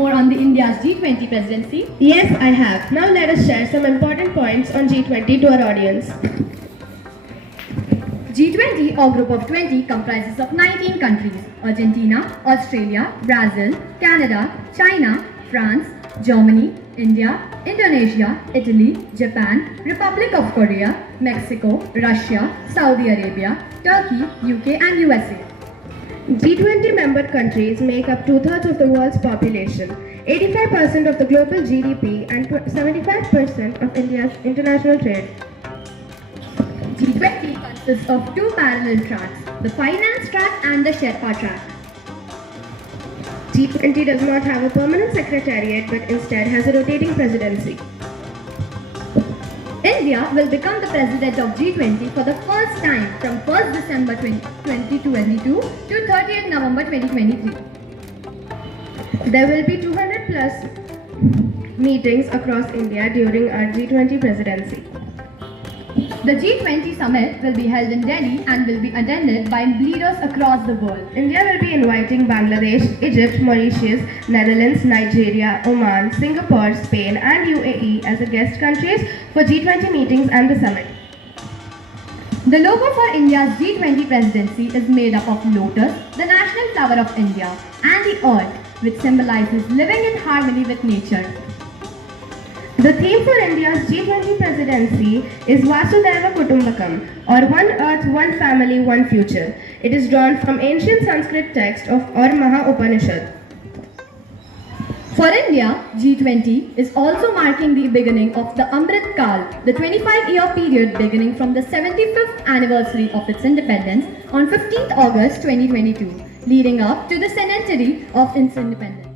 more on the India's G20 presidency? Yes, I have. Now let us share some important points on G20 to our audience. G20 or Group of 20 comprises of 19 countries: Argentina, Australia, Brazil, Canada, China, France, Germany, India, Indonesia, Italy, Japan, Republic of Korea, Mexico, Russia, Saudi Arabia, Turkey, UK and USA. G20 member countries make up 2/3 of the world's population, 85% of the global GDP and 75% of India's international trade. G20 consists of two parallel tracks, the finance track and the Sherpa track. G20 does not have a permanent secretariat but instead has a rotating presidency. India will become the president of G20 for the first time from 1st December 2022 to 30th November 2023. There will be 200 plus meetings across India during our G20 presidency. The G20 summit will be held in Delhi and will be attended by leaders across the world. India will be inviting Bangladesh, Egypt, Mauritius, Netherlands, Nigeria, Oman, Singapore, Spain and UAE as the guest countries for G20 meetings and the summit. The logo for India's G20 presidency is made up of Lotus, the national flower of India, and the earth, which symbolizes living in harmony with nature. The theme for India's G20 presidency is Vasudhaiva Kutumbakam, or One Earth, One Family, One Future. It is drawn from ancient Sanskrit text of Maha Upanishad. For India, G20 is also marking the beginning of the Amrit Kal, the 25-year period beginning from the 75th anniversary of its independence on 15th August 2022, leading up to the centenary of its independence.